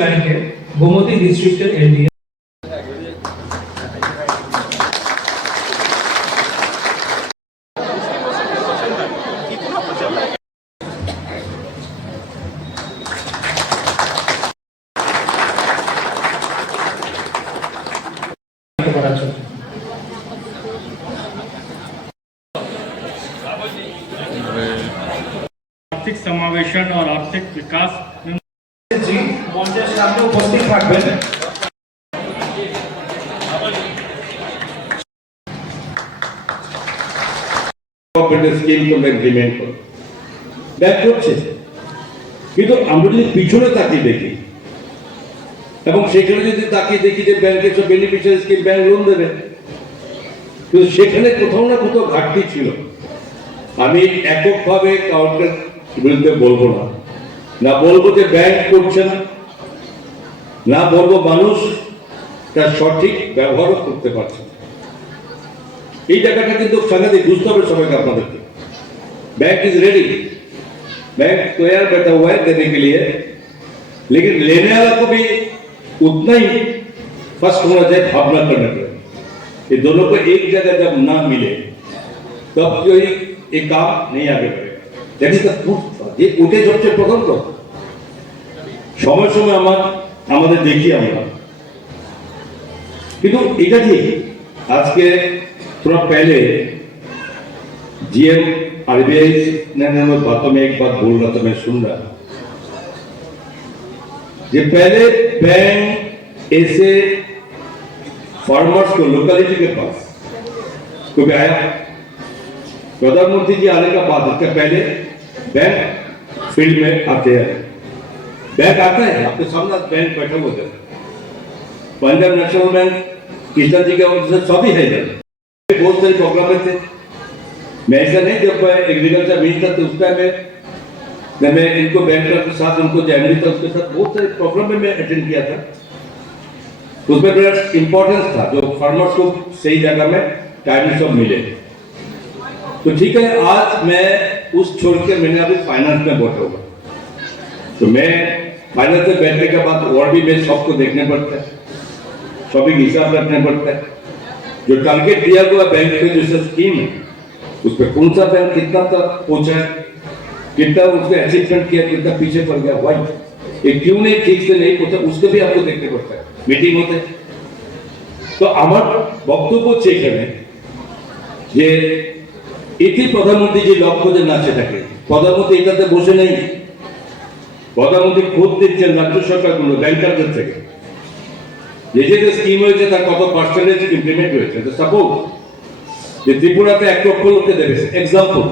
ব্যাংকে গোমতী ডিস্ট্রিক্টের এলডিএ করার জন্য आर्थिक समावेशन और आर्थिक विकास जी मंचेर सामने उपस्थित থাকবেন। স্কিম তোমরা ইমপ্লিমেন্ট করো, ব্যাক করছে, কিন্তু আমরা যদি পিছনে তাকিয়ে দেখি এবং সেখানে যদি তাকিয়ে দেখি যে ব্যাংকের সব বেনিফিশিয়ারি স্কিম ব্যাংক লোন দেবে, কিন্তু সেখানে কোথাও না কোথাও ঘাটতি ছিল। আমি এককভাবে কাউন্টার বিরুদ্ধে বলবো না, না বলবো যে ব্যাংক করছে না, না বলবো মানুষ তার সঠিক ব্যবহারও করতে পারছে না। এই জায়গাটা কিন্তু সাংঘাতিক বুঝতে হবে সবাইকে, আপনাদেরকে। बैंक इज रेडी, बैंक तैयार बैठा हुआ है देने के लिए, लेकिन लेने वाला को भी उतना ही फर्स्ट होना चाहिए, भावना करना पड़ेगा। ये दोनों को एक जगह जब ना मिले तब कोई एक काम नहीं आगे बढ़ेगा। That is the truth. ये उठे सबसे प्रथम तो समय समय আমাদের দেখি আমরা, কিন্তু এটা ঠিক। आज के थोड़ा पहले जीएम आरबीआई ने बातों में एक बात बोल रहा था, मैं सुन रहा, ये पहले बैंक ऐसे फार्मर्स को लोकेलिटी के पास कभी आया? प्रधानमंत्री जी आने का बाद इसके पहले बैंक फील्ड में आते हैं, बैंक आता है आपके सामने, बैंक बैठा हुआ है। पंजाब नेशनल बैंक किशन जी के वजह सभी है इधर, बहुत सारे प्रोग्राम थे। मैं ऐसा नहीं, जब एग्रीकल्चर मिनिस्टर थे उस टाइम में मैं इनको बैंकर के साथ, उनको जो एमडी था उसके साथ बहुत सारे प्रोग्राम में मैं अटेंड किया था। उसमें बड़ा इंपॉर्टेंस था जो फार्मर्स को सही जगह में टाइम सब मिले। तो ठीक है, आज मैं उस छोड़ के मैंने अभी फाइनेंस में बैठा हुआ, तो मैं फाइनेंस में बैठने के बाद और भी मैं सबको देखने पड़ता है, सभी हिसाब रखने पड़ता है। जो टारगेट दिया हुआ बैंक के जो स्कीम है उस पर कौन सा बैंक कितना तक पहुंचा है, कितना उसने अचीवमेंट किया, कितना पीछे पड़ गया, वाई ये क्यों नहीं ठीक से नहीं पहुंचा, उसके भी आपको देखने पड़ता है, मीटिंग होते। तो আমার বক্তব্য হচ্ছে এখানে যে এটি প্রধানমন্ত্রী যে লক্ষ্য যে নাচে থাকে, প্রধানমন্ত্রী এটাতে বসে নেই, প্রধানমন্ত্রী খোঁজ দিচ্ছেন রাজ্য সরকারগুলো ব্যাংকারদের থেকে যে যে স্কিম হয়েছে তার কত পার্সেন্টেজ ইমপ্লিমেন্ট হয়েছে। সাপোজ যে ত্রিপুরাতে 1 লক্ষ লোককে দেবে, এক্সাম্পল